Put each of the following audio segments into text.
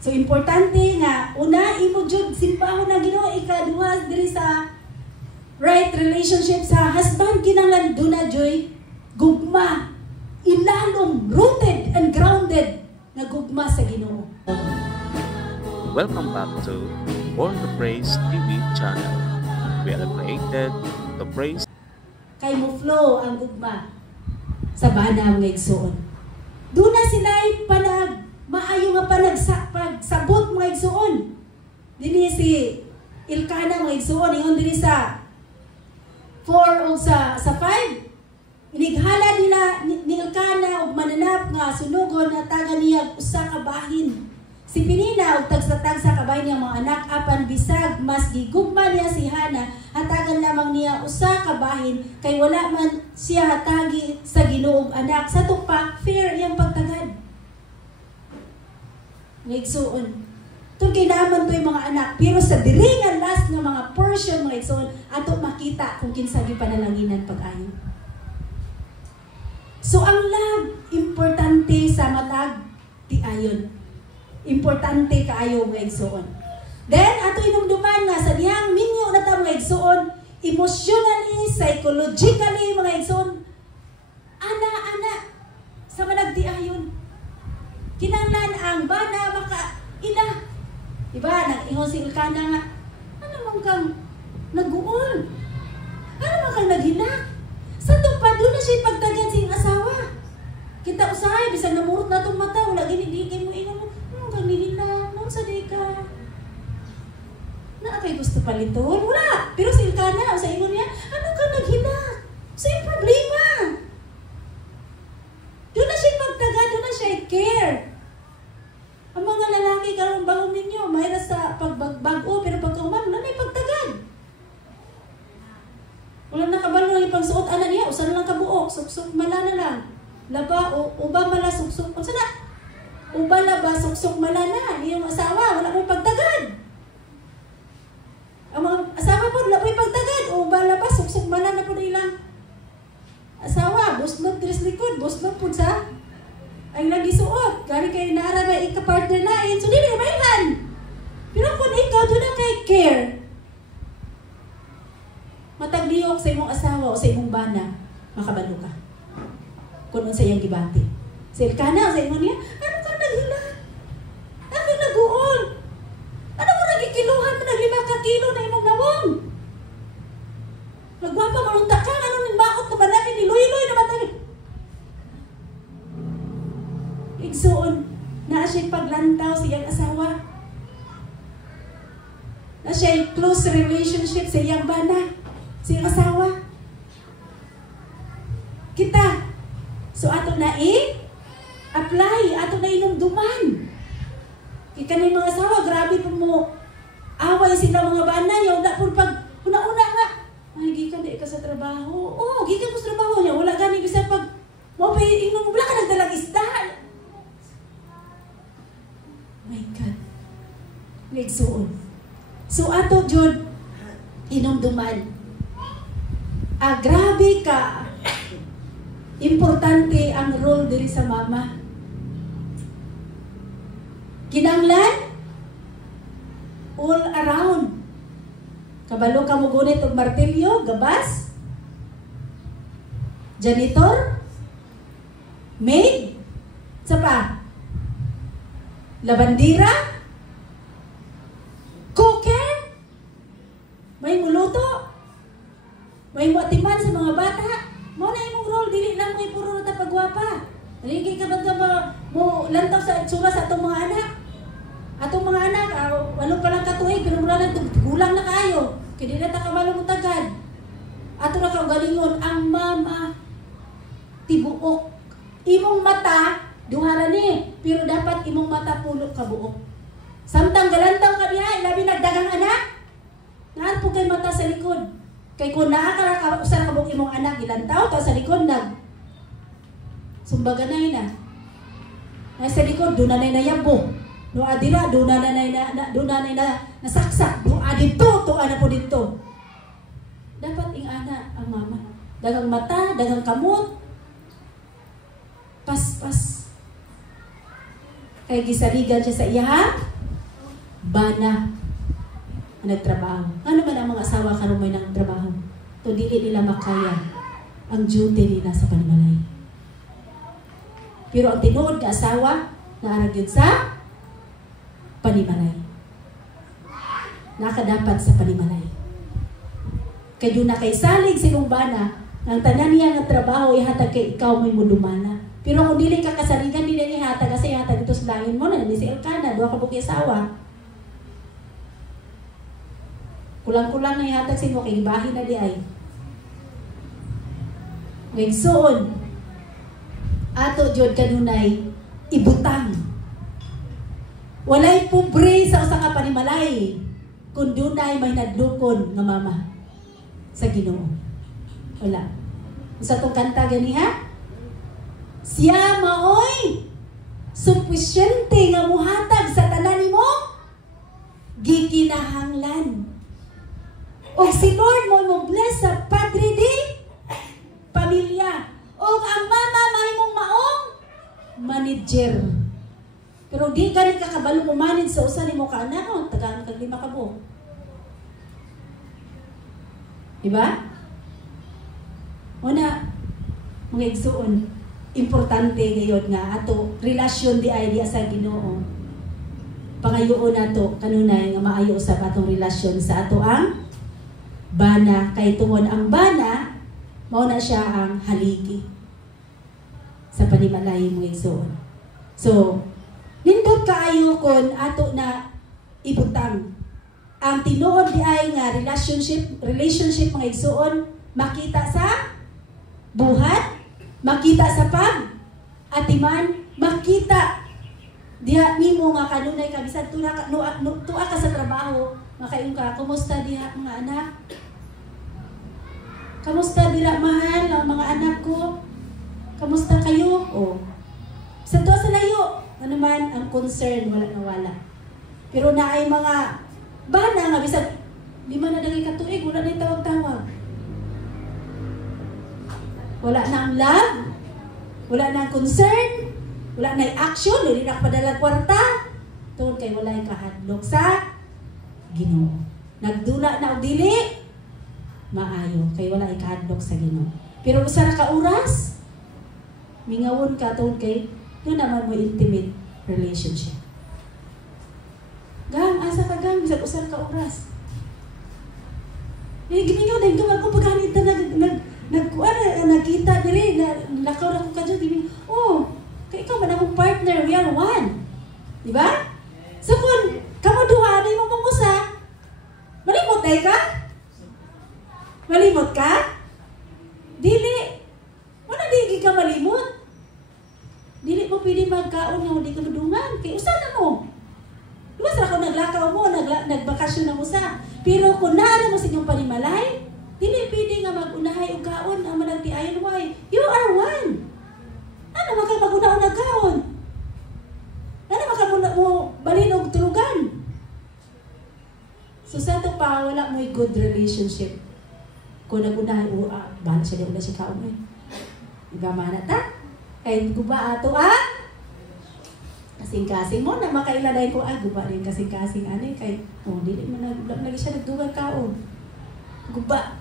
So importante nga una imo jud simbahon na Ginoo, ikaduha diri sa right relationship sa husband kinahanglan duna joy gugma, ilalom rooted and grounded na gugma sa Ginoo. Welcome back to Born to Praise TV channel. We are created to praise. Kay mo flow ang gugma sa bana mga igsoon. Duna sila'y maayo nga pagsabot mga igsoon. Dini si Elkana mga igsoon, ingon diri sa 4 o sa 5. Inighala nila ni Elkana og mananap nga sunugon na taga niya usa ka bahin. Si Penina og tagsa-tagsa kabay niya mga anak apan bisag mas gigugma niya si Hana, hatagan lamang niya usa ka bahin kay wala man siya hatagi sa Ginoo og anak. Sa tupa fair iyang pagtagad. Ngigsuon. Ito kinaman to yung mga anak. Pero sa diringan last ng mga portion mga igsoon, ato makita kung kinsagi panalanginan pag-ayo. So ang love, importante sa matag ti ayon. Importante kaayo mga igsoon. Then, ato inumduman nga sa diyang minyo na ta mga igsoon, emotionally, psychologically mga igsoon, ana-ana sa managdi ayon. Kinahanglan ang bana maka-ila. Diba, nag-ingon si Elkana nga, ano man kang nag-uol? Ano man kang naghila? Sa tupad, doon na siya pagtagan sa iyong asawa. Kita usahay, bisang namurot na itong mata, wala ginidigay mo, ingon mo, ano kang nihila? Noon sa deka. Na kay gusto paliton? Wala. Pero si Elkana, sa ingon niya, ano kang naghila? Sa iyong problema. Doon na siya pagtagan, doon na siya care. Ang mga lalaki karong bangon ninyo, mayroon sa pagbago, pero pagkauman, wala na ipagtagan. Wala na kabalo na ipagsuot, anak niya, usan lang kabuok, suksok mala na lang. Laba, uba mala, suksok, usan na? Uba laba, suksok mala na, iyong asawa, wala mo ipagtagan. Ang mga asawa po, wala mo ipagtagan, uba laba, suksok mala na po na ilang asawa, busnod, tres likod, busnod po sa ay lagi suot, gari kayo naara ba ika-partner na, so di na mainan. Pero kung ikaw, doon na kay care, matagliyok sa imong asawa o sa imong bana, makabalo ka. Kung sa iyang gibati. Sa Elkana, sa imong niya, ano ka naghila? Ano nag-uol? Ano mo nagikiluhan mo, naglima ka kilo na imong namong? Nagwapa marunta ka, ano nang bakot na ba namin, niluy-luy naman namin. Igsoon, na siya'y paglantaw sa iyang asawa. Na siya'y close relationship sa iyang bana, sa iyang asawa. Kita. So ato na apply, ato na inumduman. Kaya na yung mga asawa, grabe po mo, away sila mga bana niya, wala po pag, una-una nga, ay, gikan di ka sa trabaho. Oo, gikan ko sa trabaho niya, wala gani, bisa pag, mo pa inong, wala ka nagdalang isda. My God. Nagsuon. So ato jud inumduman. Grabe ka. Importante ang role diri sa mama. Kinanglan all around. Kabalo ka mo gunit og martilyo, gabas, janitor, maid, sa pa. Labandira, cooker, may muluto, may muatiman sa mga bata. Mo na imong role, dili lang may puro na pagwapa. Naligay ka ba mo lantaw sa itsura sa atong mga anak? Atong mga anak, walo pa lang katuig, pero mula lang gulang na kayo. Kaya di na takabalo mo tagad. Ato na kaugalingon, ang mama, tibuok. Imong mata, duhara ni, pero dapat imong mata pulok ka buok. Samtang galantaw ka niya, labi nagdagang anak, naan po kay mata sa likod. Kay kung nakakausan ka buok imong anak, gilantaw, tapos sa likod sumbaganay na. Nasa likod, doon na nayabo. No adira, doon na nasaksak. Doon adito, to ana po dito. Dapat ing ana ang mama. Dagang mata, dagang kamot, pas-pas. Kaya gisaligan siya sa iyahang bana na nagtrabaho. Ano man ang mga asawa karon may nagtrabaho? To dili nila makaya ang duty nila sa panimalay. Pero ang tinuod nga asawa naaragid sa panimalay. Nakadapat sa panimalay. Kaya doon na kay salig silong bana, ang tanan niya nga trabaho ihatag kay ikaw may mudumana. Pero kung dili ka kasaligan, dili ni hatag kasi hatag dito sa langin mo na ni si Elkana, duha ka buki asawa. Kulang-kulang na ihatag sa imo kay ibahin na di ay. Ngaysoon, ato jud kanunay ibutang. Walay pobre sa usa ka panimalay kun dunay may nadlukon nga mama sa Ginoo. Wala. Sa tong kanta gani ha? Siya maoy sufisyente nga muhatag sa tanan nimo gikinahanglan. O si Lord mo bless sa padre di pamilya. O ang mama mahimong maong manager. Pero di ganit ka kabalo mo manage sa usa nimo ka anak o tagaan kag 5 ka buok. Diba? Una, mga igsuon, importante ngayon nga ato relasyon di ay di sa Ginoo. Pangayoon nato kanunay nga maayo usab atong relasyon sa ato ang bana kay tungod ang bana mao na siya ang haligi sa panimalay mga igsuon. So, nindot kaayo kon ato na ibutang ang tinuod di ay nga relationship mga igsuon makita sa buhat, makita sa atiman, makita diha nimo nga kanunay ka bisan tuwa ka sa trabaho, makayon ka, kumusta diha mga anak? Kamusta dira mahal ang mga anak ko? Kamusta kayo? O. Sa to sa layo, ano man ang concern wala na wala. Pero naay mga bana nga bisan 5 na dagay ka tuig wala na tawag-tawag. Wala na ang love, wala na ang concern, wala na ang action, hindi na padala kwarta. Tungod kay wala yung kahadlok sa Ginoo. Nagdula na o dili, maayo, kay wala yung kahadlok sa Ginoo. Pero usa ra ka oras, mingawon ka tungod kay doon naman mo intimate relationship. Gang, asa ka gang, bisag usa ra ka oras. Giningaw dahil ka magpaganit na nakita diri lakaw ra ko kadto dili kay ikaw man akong partner, we are one, di ba? So kun kamo duha day mo mong usa malimot day ka dili wala di ka malimot dili mo pwede magkaon nga di ka madungan kay usa na mo di ba sa ako naglakaw mo nagbakasyon na usa pero kung naara mo sa inyong panimalay dili pwede nga mag-unahay og kaon ang managtiayon why you are one. Ano maka mag-unaon og kaon? Ano maka mo balin og tulugan? So sa to pa wala mo good relationship. Kung nag-unahay bala siya na siya kaon eh. Igama na ta. Kay guba ato kasing-kasing mo na makailanay ko guba rin kasing-kasing ani kay dili man lagi siya nagdugang kaon. Guba.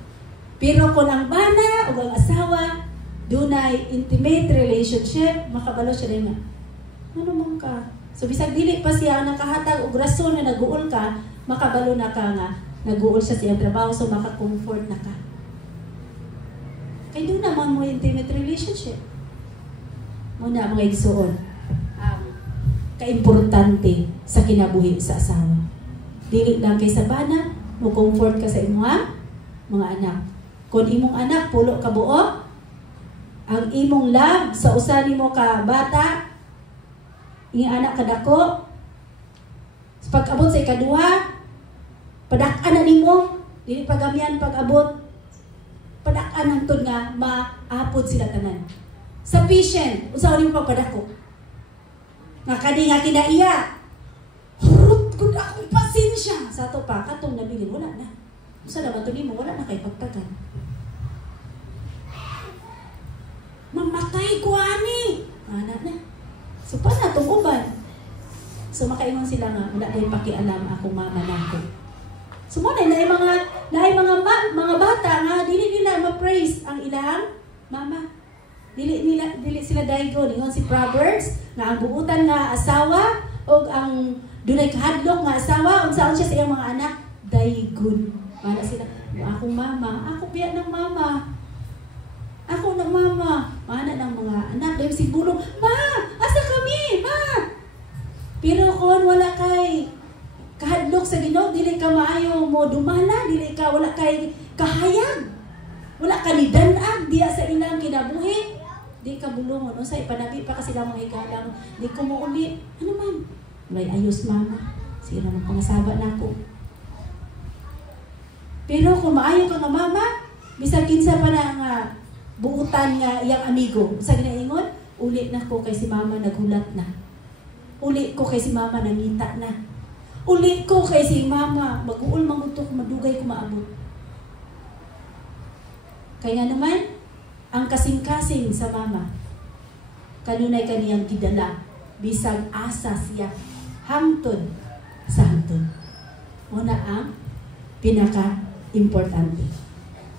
Pero kung ang bana o ang asawa, dunay intimate relationship, makabalo siya rin nga. Ano man ka? So, bisag dili pa siya nakahatag o rason na nag-uol ka, makabalo na ka nga, nag-uol siya siyang trabaho, so maka-comfort na ka. Kaya doon naman mo intimate relationship. Muna, mga igsuon, kaimportante sa kinabuhi sa asawa. Dili lang kay sa bana, mo comfort ka sa imuha, mga anak. Kung imong anak pulo ka buo, ang imong love sa usa nimo ka bata, ing anak kadako, sa pag-abot sa ikaduha, padak-an na nimo, dili pagamyan pag-abot, padak-an hangtod nga maapod sila tanan. Sa patient, usaw nimo pagpadako. Nga kani nga kinaiya, hurot gud akong pasensya. Sa ato pa katong nabilin wala na. Usa na ba to nimo wala na kay pagtagan. Mamatay ko ani. Ana na. So pa na tong uban. So makaingon sila nga, wala din pakialam akong mama nako. So mo na mga bata nga dili nila ma-praise ang ilang mama. Dili sila daygon ingon si Proverbs nga ang buutan nga asawa o ang dunay kahadlok nga asawa unsaon siya sa iyang mga anak daygon. Para sila akong mama, ako biya ng mama. Ako ng mama, mana ng mga anak dahil siguro, ma, asa kami, ma. Pero kung wala kay kahadlok sa Ginoo, dili ka maayo mo dumala, dili ka wala kay kahayag. Wala ka ni danag diya sa ilang kinabuhi. Di ka bulungon o sa ipanabi pa kasi lang mga igalang. Di ko mo uli. Ano man? May ayos mama. Sige naman pangasaba na ako. Pero kung maayo ka nga mama, bisag kinsa pa na nga buutan nga iyang amigo. Sa ginaingon, uli na ko kay si mama naghulat na. Uli ko kay si mama nangita na. Uli ko kay si mama mag-uol mangutok madugay ko maabot. Kaya nga naman, ang kasing-kasing sa mama, kanunay kaniyang gidala, bisag asa siya, hangtod sa hangtod. Muna ang pinaka-importante.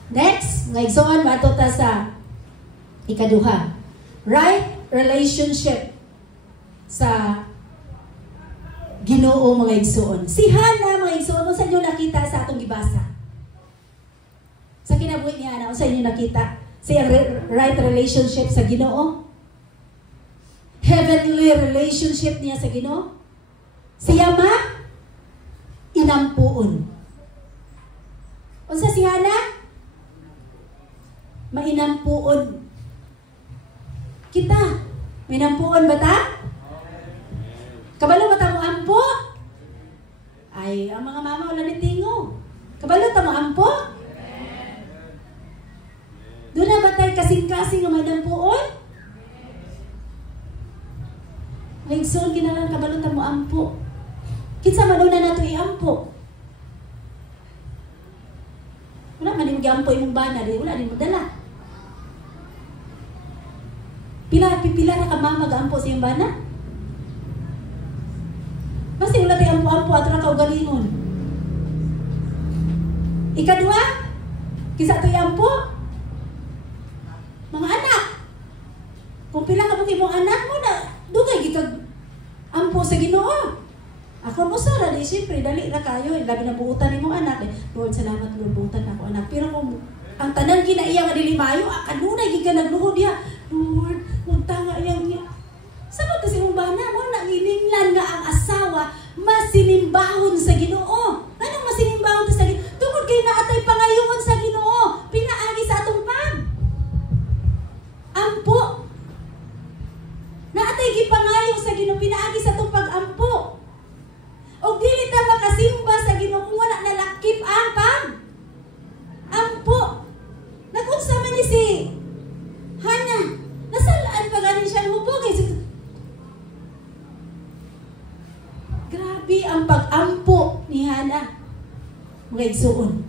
Next, ngayon mato ta sa ikaduha. Right relationship sa Ginoo mga igsoon. Si Hana mga igsoon, sa inyo nakita sa atong gibasa. Sa kinabuhi ni Hana, sa inyo nakita siya right relationship sa Ginoo. Heavenly relationship niya sa Ginoo. Siya inampuon. Unsa si Hana? Mainampuon. Kita, mainampuon ba ta? Kabalo ba ta mo ampo? Ay, ang mga mama wala ni tingo. Kabalo ta mo ampo? Doon na ba tayo kasing-kasing ang mainampuon? Ngayon, ginalang kabalo ta mo ampo. Kinsa man na nato iampo? Wala man yung giampo imong bana, wala din mo dala. Pila na ka mama mag-ampo sa iyong bana? Basta wala tayo ampo-ampo at na kaugalingon. Ikadua, kisa ito ampo, mga anak. Kung pila ka mong imong anak mo na, dugay gikag ampo sa Ginoo. Ako mo sara, di siyempre, dali na kayo. Labi na buutan imong anak. Lord, salamat Lord, buutan ako anak. Pero kung ang tanan kinaiya nga dilimayo, kanunay giga nagluhod niya. Lord, punta nga iyang niya. Sama kasi mong bana mo, nangininglan nga ang asawa, masinimbahon sa Ginoo. Anong masinimbahon sa Ginoo? Tungod kay naatay pangayoon sa Ginoo, pinaagi sa atong pag. Ampo. Naatay gipangayo sa Ginoo, pinaagi sa atong pag-ampo. O dili ta makasimba sa Ginoo kung wala nalakip ang pag. Ampo. Nagunsa man ni si Hana. Nasalaan pa ganin siya hubog. Grabe ang pag-ampo ni Hana. Mga igsuon.